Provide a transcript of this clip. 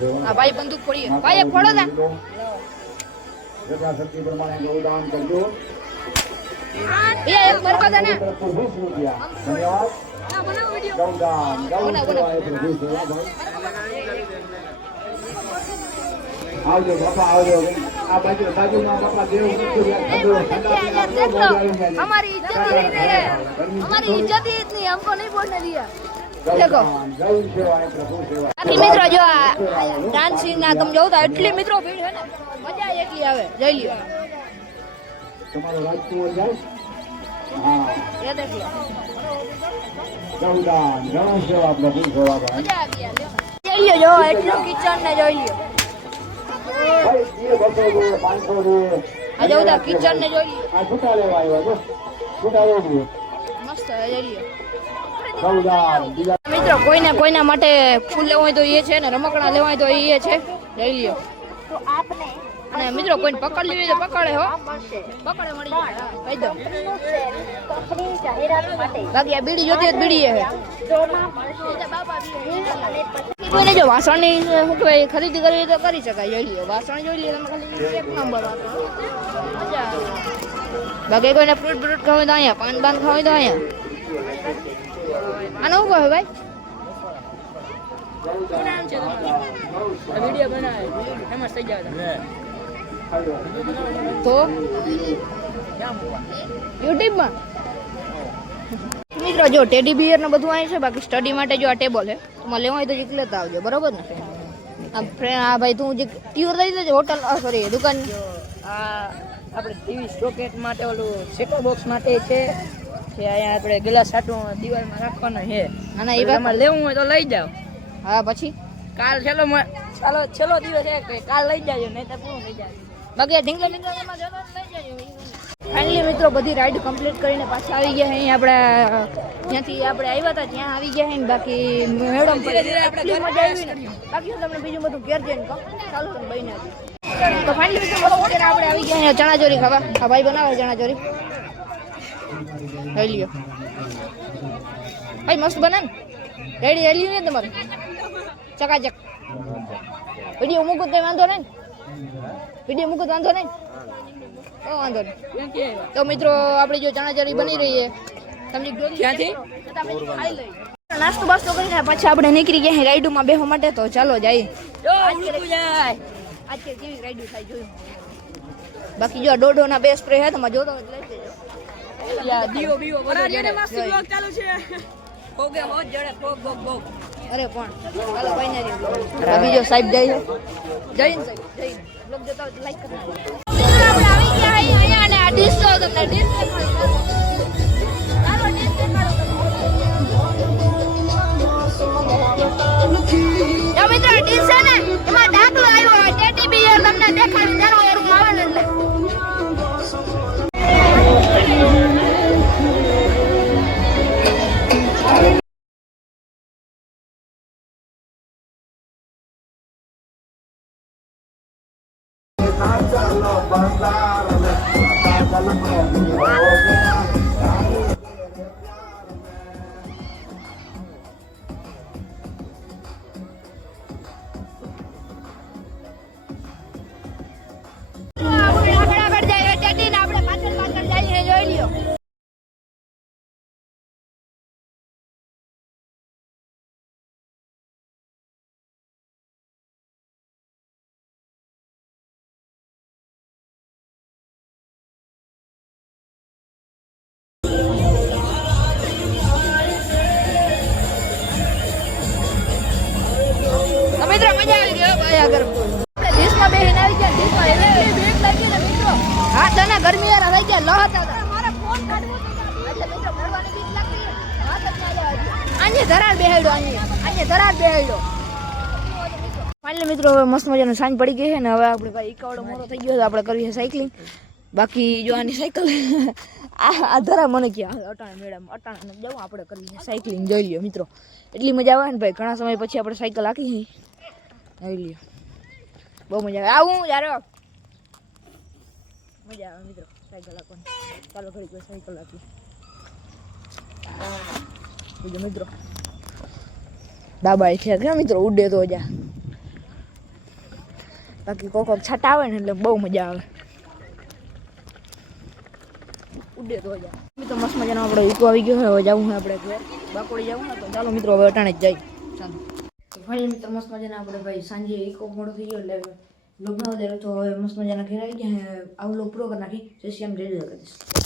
હા ભાઈ બંદૂક ફોડીએ ભાઈ એક ફોડો તા યથાશક્તિ પ્રમાણે ગૌદાન કરજો એ એક બરકા દે ને ધન્યવાદ ગૌદાન આવજો બાપા આવજો આ બાજુમાં બાપા દેવ हमारी इज्जत ही नहीं है हमारी इज्जत ही इतनी हमको नहीं बोलने दिया देखो बाकी મિત્રો જો ડાન્સિંગ ના તમે જોતા એટલી મિત્રો ભીડ છે ને મજા એકલી આવે જઈ લ્યો તમારો રાજકુમાર જાય હા એ દેખો ગૌદાન ગણ સેવા પ્રભુ સેવા ભાઈ મજા આવી જઈ લ્યો જો એટલું કિચન ને જોઈ લ્યો ભાઈ એ 200 દે 500 દે આ જોતા કિચન ને જોઈ લ્યો આ છૂટા લેવા આવ્યા જો છૂટા લેવું મસ્ત જઈ લ્યો ગૌદાન મિત્રો કોઈના માટે ફૂલ લેવા હોય તો એ છે ને રમકડા લેવા હોય તો એ છે લઈ લ્યો તો આપને અને મિત્રો કોઈને પકડ લેવી તો પકડે હો પકડે મળી જાય કહી દો કંપની જાહેરાત માટે બાકી આ બીડી જોતી બીડી હે જોમાં મળશે અને પછી કોઈને જો વાસણની શું કહેવાય ખરીદી કરવી તો કરી શકાય જોઈ લ્યો વાસણ જોઈ લ્યો તમે ખાલી એક નંબર મજા આવે બાકી કોઈને ફ્રૂટ ખાવું તો અહીંયા પાન બાન ખાવું તો અહીંયા આનો શું કહે ભાઈ વિડીયો બનાવે ફેમસ થઈ જાય તો યુટ્યુબમાં મિત્રો જો ટેડી બિયર ને બધું આવે છે બાકી સ્ટડી માટે જો આ ટેબલ છે તમારે લેવા હોય તો જીક લેતા આવજો બરોબર ને આ ફ્રેન્ડ આ ભાઈ તું જે ટ્યુર લઈ દેજે હોટલ સોરી દુકાન આ આપણે ટીવી સોકેટ માટે ઓલું સેટો બોક્સ માટે છે અહીંયા આપણે ગ્લાસ આટું દિવાલમાં રાખવાનો છે અને એ તમારે લેવું હોય તો લઈ જાઓ હા પછી કાલ છેલ્લો દિવસ છે કે કાલ લઈ જાજો નહીં તો પૂરું લઈ જાજો બાકી આ ઢીંગલા ઢીંગલામાં જતો લઈ જજો ફાઇનલી મિત્રો બધી રાઈડ કમ્પ્લીટ કરીને પાછા આવી ગયા અહીં આપણે જ્યાંથી આપણે આવ્યા હતા ત્યાં આવી ગયા અહીં બાકી મેડમ એટલી મજા આવી ને બાકી હું તમને બીજું બધું ઘેર જઈને કહું ચાલો બહીને તો ફાઇનલી મિત્રો અત્યારે આપણે આવી ગયા અહીંયા ચણા ચોરી ખાવા આ ભાઈ બનાવે ચણા ચોરી લઈ લ્યો ભાઈ મસ્ત બને ને રેડી લઈ લ્યો ને તમારે ચકાચક વિડીયો મૂકું તો વાંધો નહીં વિડીયો મૂકું તો વાંધો નહીં તો વાંધો નહીં તો મિત્રો આપણે જો ચણાચોરી બની રહી છે તમને ક્યાંથી ખાઈ લઈ નાસ્તો બાસ્તો કરીને પછી આપણે નીકળી ગયા રાઈડમાં બેસવા માટે તો ચાલો જઈએ આજે કેવી રાઈડ થાય જોયું બાકી જો ડોડો ના બે સ્પ્રે હે તો માં જોતો લઈ દેજો દીવો બીવો વરાડીને મસ્ત બ્લોગ ચાલુ છે ફોગે હોત જડે ફોગ ફોગ ફોગ અરે પણ ચાલો ભાઈ ના રે બીજો સાહેબ જાય છે જઈને સાહેબ જઈને બ્લોગ જોતા હોય લાઈક કરી નાખો આપણે આવી ગયા અહીંયા અને આ ડીશ તો તમને ડીશ દેખાડો ચાલો ડીશ દેખાડો યા મિત્રો ડીશ છે ને એમાં દાખલો આવ્યો ટેડી બિયર તમને દેખાડું ચાલો એરું આવે ને એટલે મિત્રો મજા આવી ગઈ ભાઈ આગળ આપણે દેશમાં બેહીને આવી ગયા દેશમાં એટલી ભીડ લાગી ને મિત્રો હાથ અને ગરમી યાર આવી ગયા લહતા હતા મારા ફોન કાઢવો એટલે મિત્રો ભરવાની બીક લાગતી હાથ જ ના જાય આને ધરાડ બેહાડ્યો આને ધરાડ બેહાડ્યો ફાઇનલી મિત્રો હવે મસ્ત મજાનો સાંજ પડી ગઈ છે ને હવે આપણે ભાઈ એકાવડો મોરો થઈ ગયો છે આપણે કરવી છે સાયકલિંગ બાકી જો આની સાયકલ આ ધરા મને કે અટાણે મેડમ અટાણે જાઉં આપણે કરવી છે સાયકલિંગ જોઈ લ્યો મિત્રો એટલી મજા આવે ને ભાઈ ઘણા સમય પછી આપણે સાયકલ હાકી જોઈ લ્યો બહુ મજા આવે આવું યાર મજા આવે મિત્રો સાયકલ હાકવાની ચાલો ઘડી કોઈ સાયકલ હાકી બીજો મિત્રો દાબાઈ છે કે મિત્રો ઉડે તો જા બાકી કોક છટા આવે ને એટલે બહુ મજા આવે. ઉડે તો જા મિત્રો મસ્ત મજાનો આપણે ઈકો આવી ગયો હવે જવું છે આપણે ઘર બાકોડી જવું ને તો ચાલો મિત્રો હવે અટાણે જ જાય. ચાલો તો ભાઈ મિત્રો મસ્ત મજાના આપણે ભાઈ સાંજે ઈકો મોડો થઈ ગયો એટલે લોક ના વધારે તો હવે મસ્ત મજાના ઘેર આવી ગયા. આવું લોક પૂરો કરી નાખી જય શ્રી રામ જય દ્વારકાધીશ.